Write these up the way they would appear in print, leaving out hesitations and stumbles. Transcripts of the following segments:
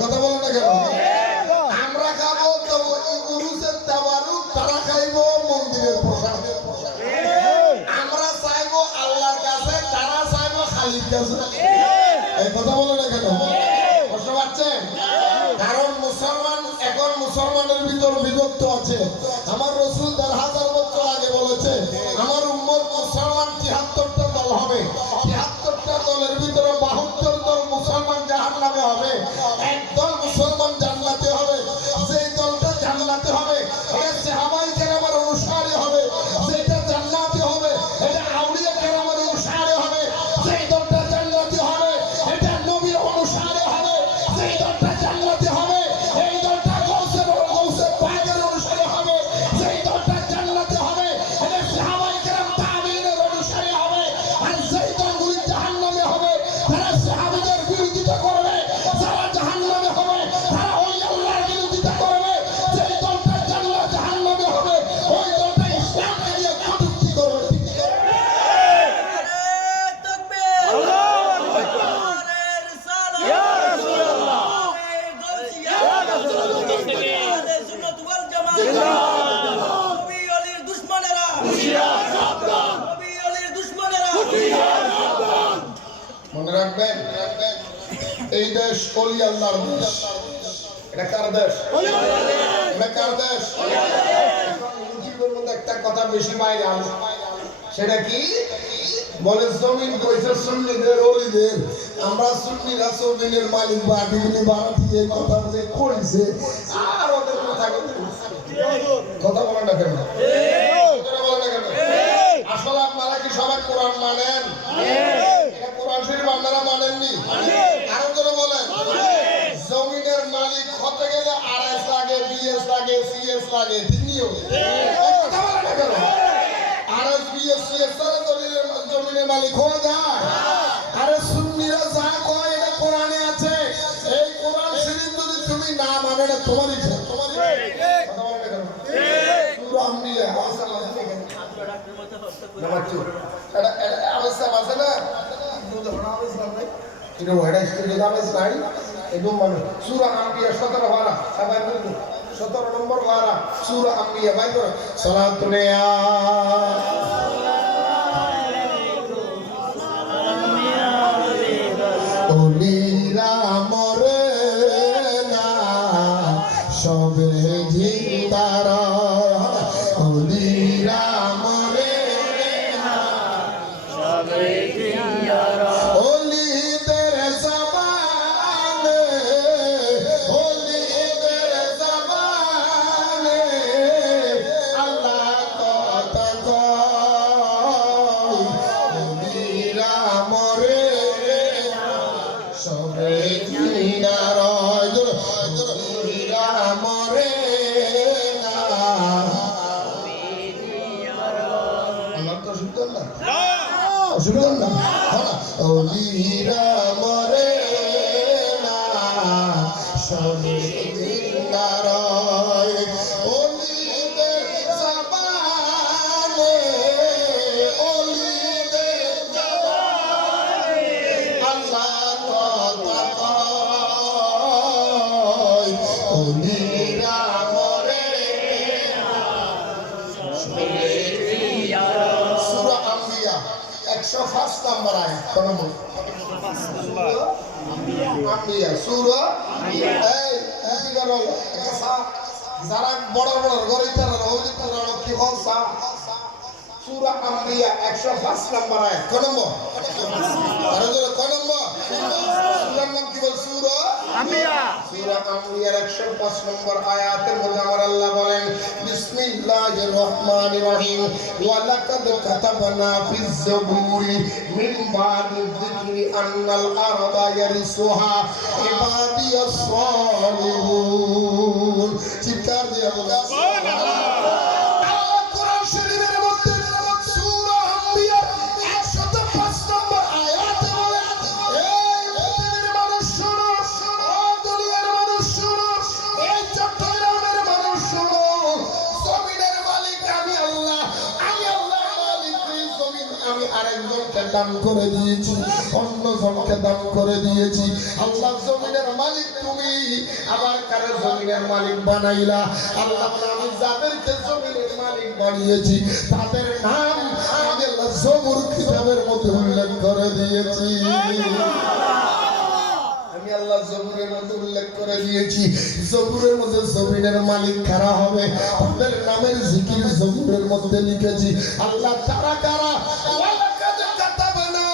কথা বলো না কেন? আমরা খাবো উরুসের তাবারুক, তারা খাইবো মন্দিরের প্রসাদ। আমরা চাইবো আল্লাহর কাছে, তারা চাইবো খালির কাছে। এই কথা বলো না কেন? বুঝতে পারছেন? কারণ মুসলমান এখন মুসলমানের ভিতর বিভক্ত আছে। আমার রাসূল ১০০০ বছর আগে বলেছে আমার উম্মত মুসলমান ৭৩টা দল হবে। ৭৩টা দলের ভিতরে ৭২ দল মুসলমান জাহান্নামে হবে, একদল মুসলমান জান্নাতে হবে। যেই দলটা জান্নাতে হবে এটা সাহাবায়ে কেরামের অনুসারী হবে, যেটা জান্নাতে হবে এটা আউলিয়া কেরামের অনুসারী হবে। যেই দলটা জান্নাতে হবে এটা নবীর অনুসারী হবে। যেই দলটা জান্নাতে হবে এই দলটা গৌসে পাকের অনুসারী হবে। যেই দলটা জান্নাতে হবে এটা সাহাবায়ে কেরাম তাবেঈনের অনুসারী হবে। আর যেই দলগুলি জাহান্নামে হবে তারা সাহাবীদের বিরোধিতা করবে, যারা জাহান্নামে হবে তারা ওই আল্লাহর বিরোধিতা করবে। যেই দলটা জান্নাত জাহান্নামে হবে ওই দলটা ইসলামকে নিয়ে কটূক্তি করবে। মনে রাখবেন এই দেশ ওলি আল্লাহর দেশ। এটা কার দেশ? এটা কার দেশ? জীবনের মধ্যে একটা কথা বেশি বাইরে আসে, সেটা কি বলে? জমিন কইছে সুন্নিদের ওলিদের। আমরা সুন্নিরা জমিনের মালিক বা বিভিন্ন বাড়াতি এই কথা যে কইছে আর ওদের কথা কথা বলেন না কেন? বলেন না কেন? আসলে আপনারা কি সবাই কোরআন মানেন? এটা কোরআন শরীফ আপনারা মানেননি? আরো করে বলেন। জমিনের মালিক হতে গেলে RS লাগে, BS লাগে, CS লাগে, ঠিক নিও। কথা বলেন না কেন? RS BS CS ছাড়া জমিনের মালিক হওয়া যায়? আরে সুন্নিরা যা কয় এটা কোরআনে আছে। এই কোরআন শরীফ যদি তুমি না মানে এটা তোমারই ভুল। কথা বলেন না কেন? সূরা আম্বিয়া সতেরো নম্বর পারা সূরা আম্বিয়া ভাই করে সালাতুন ওলিরা মরে না সবে জিন্দারা, ওলিরা মরে না সবে জিন্দারা। ওলিদের জবানে, ওলিদের জবানে আল্লাহ কথা কয়, ওলিরা মরে না সবে জিন্দারা, ওলিরা মরে না। আল্লাহ তো শুনতেন না? শুনতেন না? ওলিরা মরে না সবে জিন্দারা, ওলিদের জবানে, ওলিদের জবানে আল্লাহ কথা কয়, ওলিরা মরে না সবে জিন্দারা। সূরা আম্বিয়া 105 নম্বর আয়াত। কোন নম্বর? আম্বিয়া সূরা আম্বিয়া। এই কি করো? যারা বড় বড় গরি তারা ওই তারা কি হলসা? সূরা আম্বিয়া 105 নম্বর আয়াত। কোন নম্বর? আরে জোরে কোন নম্বর? সূরার নাম কি বল? সূরা আম্বিয়া। সূরা আম্বিয়ার 105 নম্বর আয়াতের মধ্যে আমার আল্লাহ বলেন বিসমিল্লাহির রহমানির রহিম ওয়া লাকাদ কাতাবনা ফিজ জাবুরি মিন বাদি যিকরি আন্নাল আরদা ইয়ারিসুহা ইবাদিয়াস সালিহুন। চিৎকার দিয়ে বলেন সুবহানাল্লাহ। কোরআন শরীফের মধ্যে সূরা আম্বিয়া 105 নম্বর আয়াতে বলে এই পৃথিবীর মানুষ শোনো, ও দুনিয়ার মানুষ শোনো, এই চট্টগ্রামের মানুষ শোনো, জমিনের মালিক আমি আল্লাহ। আমি আল্লাহ মালিক। এই জমিন আমি আরেকজনকে দান করে দিয়েছি, অন্য জনকে দান করে দিয়েছি। আল্লাহ জমিনের মালিক বানাইলা আল্লাহ আমি যাদেরকে জমিনের মালিক বানিয়েছি তাদের নাম আমি আল্লাহ জবুর কিতাবের মধ্যে উল্লেখ করে দিয়েছি আমি আল্লাহ জবুরের মধ্যে উল্লেখ করে দিয়েছি জবুরের মধ্যে জমিনের মালিক কারা হবে তাদের নামের জিকির জবুরের মধ্যে লিখেছি আল্লাহ তারা কারা ওয়ালাকাদ কাতাবনা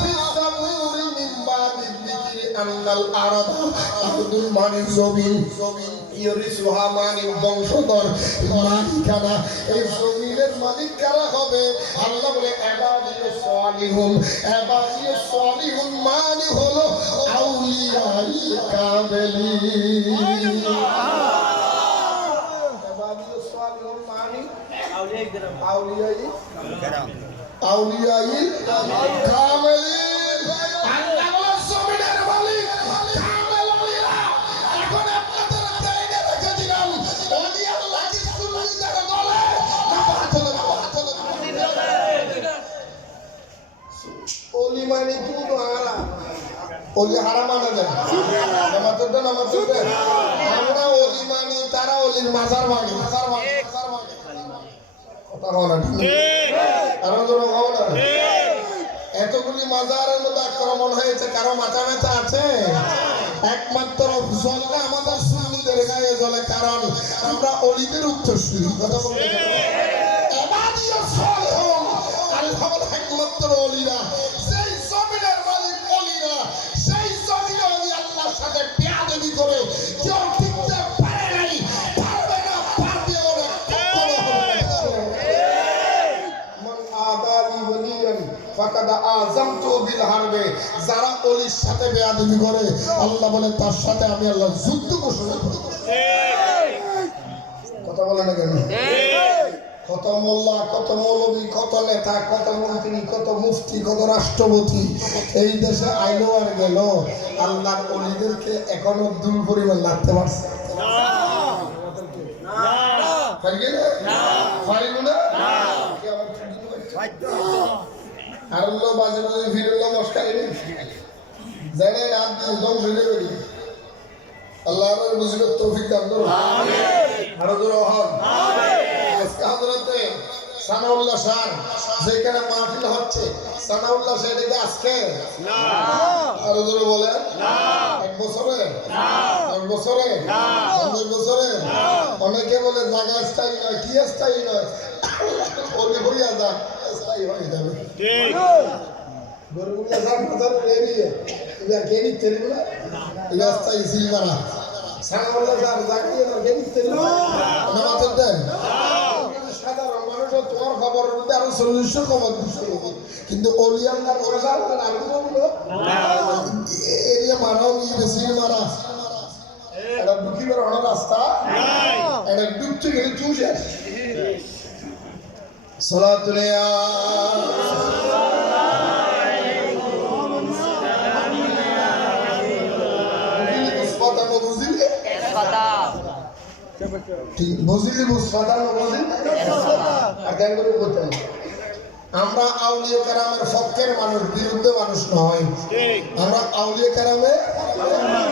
ফিস জাবুরি মিন বাদি যিকরি আন্নাল আরাদা আব্দুল মানি জমিন ইউরিসুহা মানি বংশধর মালিকানা এই জমিনের মালিক কারা হবে আল্লাহ বলে ইবাদিয়াস সালিহুন মানে হলো আউলিয়াই কামেলিন ইবাদিয়াস সালিহুন মানে আউলিয়াই কামেলিন আল্লাহ বলে জমিনের মালিক কামেল আউলিয়া এখন আপনাদের ব্রেইনে রেখে দিলাম ওলি আল্লাহ কি সুন্নি যারা বলে না বাতলে ওলি মানে তুই তো হারা ওলি হারা মানে যায় নামাজ পড়তে আমরা ওলি মানে তারা ওলির মাজার মানে কথা বলা ঠিক আর জোরে বলা এতগুলি মাজারের মধ্যে আক্রমণ হয়েছে কারো মাথা ব্যথা আছে একমাত্র জলে আমাদের সুন্নিদের গায়ে জ্বলে কারণ আমরা ওলিদের উত্তরসূরি কথা বলতে ইবাদিয়াস সালিহুন আল্লাহর একমাত্র ওলিরা সেই জমিনের মালিক ওলিরা সেই জমিনে ওলি আল্লাহর সাথে বেয়াদবি করে কেউ টিকতে পারে নাই পারবে না পারবেও না কখনো হবে না মান আদালি ওলিয়ান ফাকাদ আযামতু বিল হারবে যারা ওলির সাথে বেয়াদবি করে আল্লাহ বলে তার সাথে আমি আল্লাহ যুদ্ধ ঘোষণা করব কথা বলে না কেন কত মোল্লা কত মৌলবী কত নেতা কত মন্ত্রী কত মুফতি কত রাষ্ট্রপতি এই দেশে আইলো আর গেল আল্লাহর ওলিদেরকে এখনো দূর পরিমাণ লাগতে পারছে আর বাজে বাজে ফিরল মস্কারি জানে রাত দিন দম ফিরে বেরি আল্লাহ আমার বুঝলো তৌফিক দান করুন আরো জোরে হন আজকে হযরতে সানাউল্লাহ শাহ যেখানে মাহফিল হচ্ছে সানাউল্লাহ শাহ এটা আজকে না আরো জোরে বলেন না এক বছরে না 10 বছরে না 15 বছরে না অনেকে বলে জায়গা স্থায়ী নয় কি স্থায়ী নয় ওলি হইয়া যাক স্থায়ী হয়ে যাবে ঠিক গরুগুলা যাক বাজার এরিয়া এটা কেনি তেলগুলা এটা স্থায়ী সিলমারা সানাউল্লাহ শাহ জাকিয়ে না কেনি তেলগুলা নামাজ দেন সাধারণ মানুষও তোমার খবরের মধ্যে আরো 40 খবর দিচ্ছে কিন্তু ওলি আল্লাহর ওরাকার আর বললো এরিয়া মারাও কি বেশি মারা এটা ঢুকিবার অন্য রাস্তা নাই এটা ঢুকতে গেলে চুষে সালাতুল ইয়া আমরা আউলিয়া কেরামের পক্ষের মানুষ বিরুদ্ধে মানুষ নয় আমরা আউলিয়া কেরামের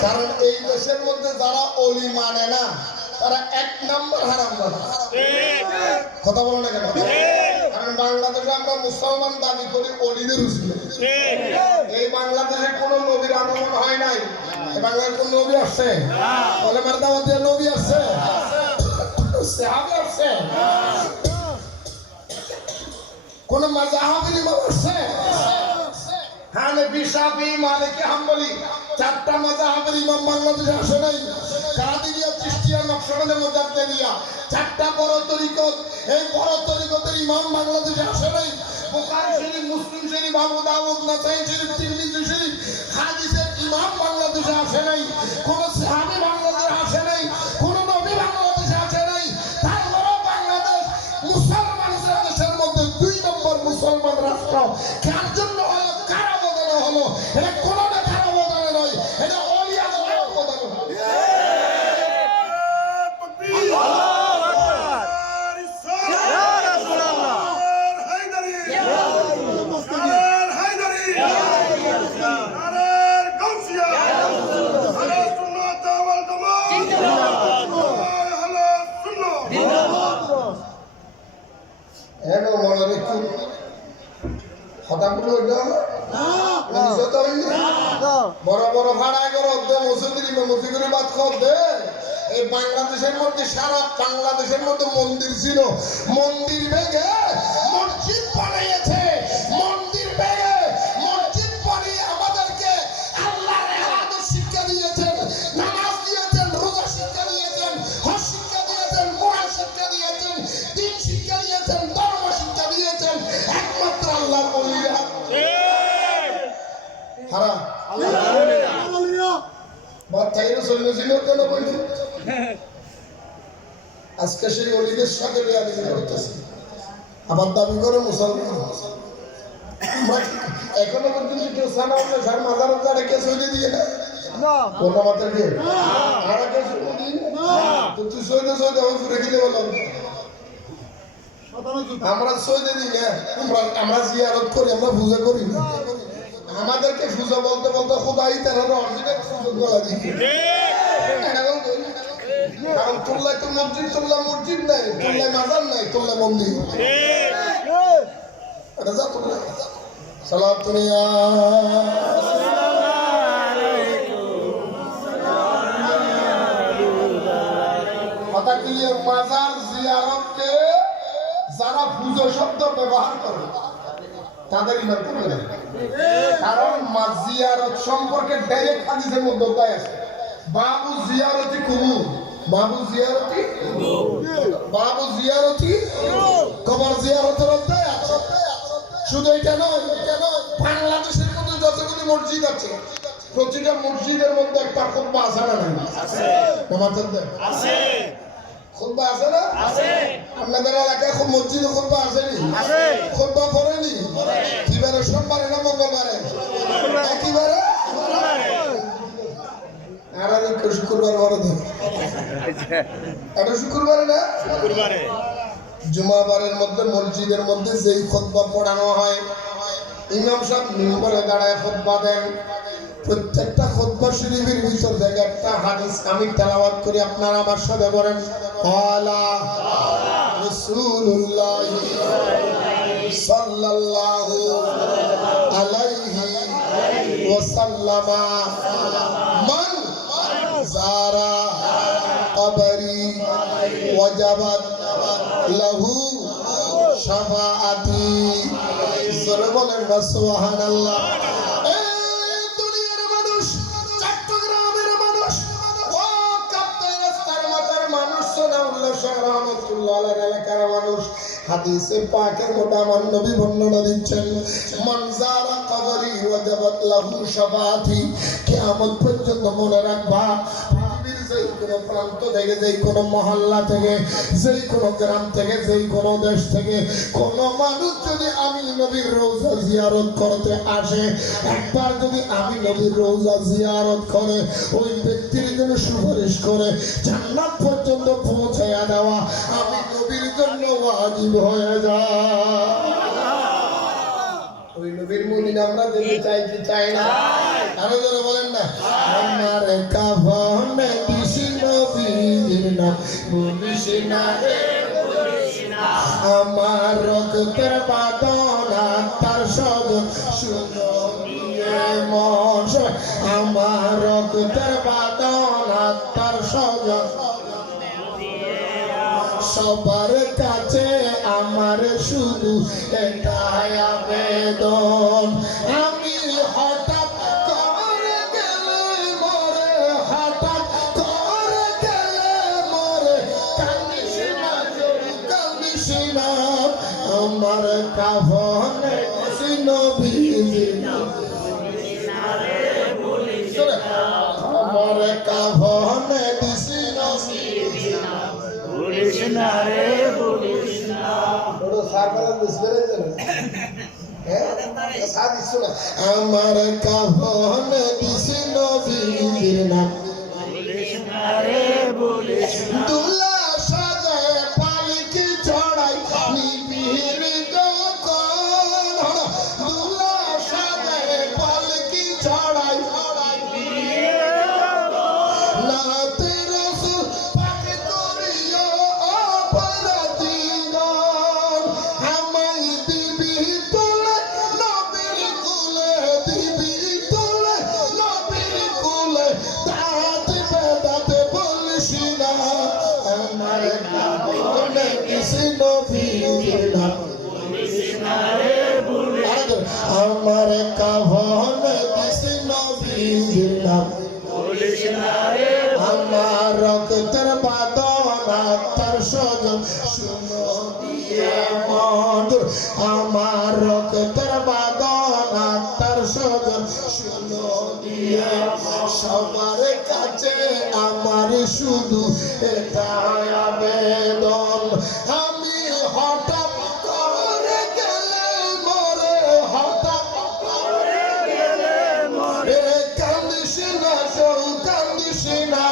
কারণ এই দেশের মধ্যে যারা ওলি মানে না তারা 1 নম্বর হারাম কথা বলো না কেন কারণ বাংলাদেশে আমরা মুসলমান দাবি করি ওলিদের উসিলে এই বাংলাদেশে কোনো নবীর আগমন হয় নাই বাংলায় কোন নবী আসছে বলে মারদাওয়াত দিয়ে নবী আসছে সাহাবী আসছে কোন মাযহাবের ইমাম আসছে হানাফি শাফি মালিকি হাম্বলি 4টা মাযহাবের ইমাম বাংলাদেশে আসে নাই কাদেরিয়া চিশতিয়া নকশবন্দি মুজাদ্দিদিয়া 4টা বড় তরিকত এই বড় তরিকতের ইমাম বাংলাদেশে আসে নাই বুখারী শরীফ মুসলিম শরীফ আবু দাউদ নাসাই শরীফ তিরমিজি শরীফ হাদিসের ইমাম বাংলাদেশে আসে নাই কোন সাহাবী বাংলাদেশে আসে নাই কোন নবী বাংলাদেশে আসে নাই তারপরও বাংলাদেশ মুসলমানদের দেশের মধ্যে 2 নম্বর মুসলমান রাষ্ট্র কার জন্য হলো কারা বদলে হলো এটা কোন না কারা বদলে নয় এটা ওলি আল্লাহর বদলে হলো আল্লাহু আকবার ইয়া রাসূলুল্লাহ হায়দারি ইয়া হায়দারি ইয়া রাসূলুল্লাহ আরে গাউসিয়া ইয়া রাসূলুল্লাহ বড় বড় ভাড়া করে মসজিদের বাদ খাওয়া এই বাংলাদেশের মধ্যে সারা বাংলাদেশের মধ্যে মন্দির ছিল, মন্দির ভেঙে মসজিদ বানিয়েছে, মন্দির ভেঙে মসজিদ বানিয়ে আমাদেরকে আল্লাহর ইবাদত শিক্ষা দিয়েছেন, নামাজ দিয়েছেন, রোজা শিক্ষা দিয়েছেন, হজ শিক্ষা দিয়েছেন, কোরআন শিক্ষা দিয়েছেন, দ্বীন শিক্ষা দিয়েছেন, ধর্ম শিক্ষা দিয়েছেন একমাত্র আল্লাহর ওলিরা। হারা আজকে সেই অলিদের সাথে করতেছে, আবার দাবি করে মুসলমান। এখনো পর্যন্ত কেউ সানা উঠলে সার মাজার তারা কে সইলে দিয়ে না কোন মাথার কে আর কে সইলে দিয়ে তো তুই সইলে সইলে আমি ঘুরে গেলে বললাম আমরা সইলে দিই না, আমরা জিয়ারত করি, আমরা পূজা করি না। আমাদেরকে পূজা বলতে বলতে খোদাই তারা অরিজিনাল পূজা বলা দিই। কারণ তোল্লায় তো মসজিদ, তোল্লা মসজিদ নাই, তোল্লায় মাজার নাই, তোল্লায় মন্দির। এটা যা তোল্লা সালাতুনিয়া কথা ক্লিয়ার। মাজার জিয়ারতকে যারা পূজা শব্দ ব্যবহার করে তাদের ইমান করবে না, কারণ জিয়ারত সম্পর্কে ডাইরেক্ট হাদিসের মধ্যে উল্লেখ আছে, বাবু জিয়ারতি কুবুর, বাবু জিয়ারতি বাবু জিয়ারতি কবর জিয়ারতের অধ্যায় আছে। শুধু এটা নয়, বাংলাদেশের মধ্যে যতগুলি মসজিদ আছে প্রতিটা মসজিদের মধ্যে একটা খুতবা আছে না নাই? আছে। খুতবা আছে না? আছে। আপনাদের এলাকায় খুব মসজিদে খুতবা আছে নি? আছে। খুতবা পড়েনি? কিবারে সোমবারে না মঙ্গলবারে? কিবারে? আর আজকে শুক্রবার বড় দিন। এটা শুক্রবারে না? শুক্রবারে। জুমাবারের মধ্যে মসজিদের মধ্যে যেই খুতবা পড়ানো হয়, ইমাম সাহেব মিম্বরে দাঁড়ায় খুতবা দেন। প্রত্যেকটা খুতবা শরীফের ভিতর থেকে একটা হাদিস আমি তেলাওয়াত করি, আপনারা আমার সাথে বলেন ক্বালা রাসূলুল্লাহ সাল্লাল্লাহু আলাইহি ওয়াসাল্লাম মান যারা কবরি ওয়াজাবাত লাহু শাফাআতি। জোরে বলেন না সুবহানাল্লাহ। হাদিসে পাকের মধ্যে আমার নবী বর্ণনা দিচ্ছেন, মান যারা কবরি ওয়াজাবাত লাহু শাফাআতি। কিয়ামত পর্যন্ত মনে রাখবা, পৃথিবীর যেই কোনো প্রান্ত থেকে, যেই কোনো মহল্লা থেকে, যেই কোনো গ্রাম থেকে, যেই কোনো দেশ থেকে কোনো মানুষ যদি আমি নবীর রওজা জিয়ারত করতে আসে, একবার যদি আমি নবীর রওজা জিয়ারত করে ওই ব্যক্তির জন্য সুপারিশ করে জান্নাত পর্যন্ত পৌঁছায়া দেওয়া আমি নবীর জন্য ওয়াজিব হয়ে যায়। ওই নবীর মুমিন আমরা যেতে চাই কি চাই না? আরো যারা বলেন না, আমার কাফনে দিছি নবীর নাম বলিস না রে, আমার রক্তের বাদনা তার সব শুনো নিয়ে মশ, আমার রক্তের বাদনা তার সব সবার কাছে আমার শুধু এটাই আবেদন, আমি হঠাৎ করে গেলে মরে, হঠাৎ করে গেলে মরে, কান্দিস না কান্দিস না, আমার কাফনে নবীজি আমার কাফনে দিছি নবীজি আমার কাফনে দিছি নবীর নাম, দুলা সাজায় পালকি চড়াই নিবিড় যখন, দুলা সাজায় পালকি চড়াই নাতে রাসূল পাক করিয়া অপরাধীগণ, আমায় দিবি তোলে নবীর আমার কাফন দিস নবীর নাম আমার রক্তের বাদনা তার স্বজন শুনো দিয়ে মধুর আমার রক্তের বাদনা তার স্বজন শুনো দিয়ে সবার কাছে আমার শুধু এটা আবেদন আমি হঠাৎ করে গেলে মরে হঠাৎ করে গেলে মরে কান্দিস না কেউ কান্দিস না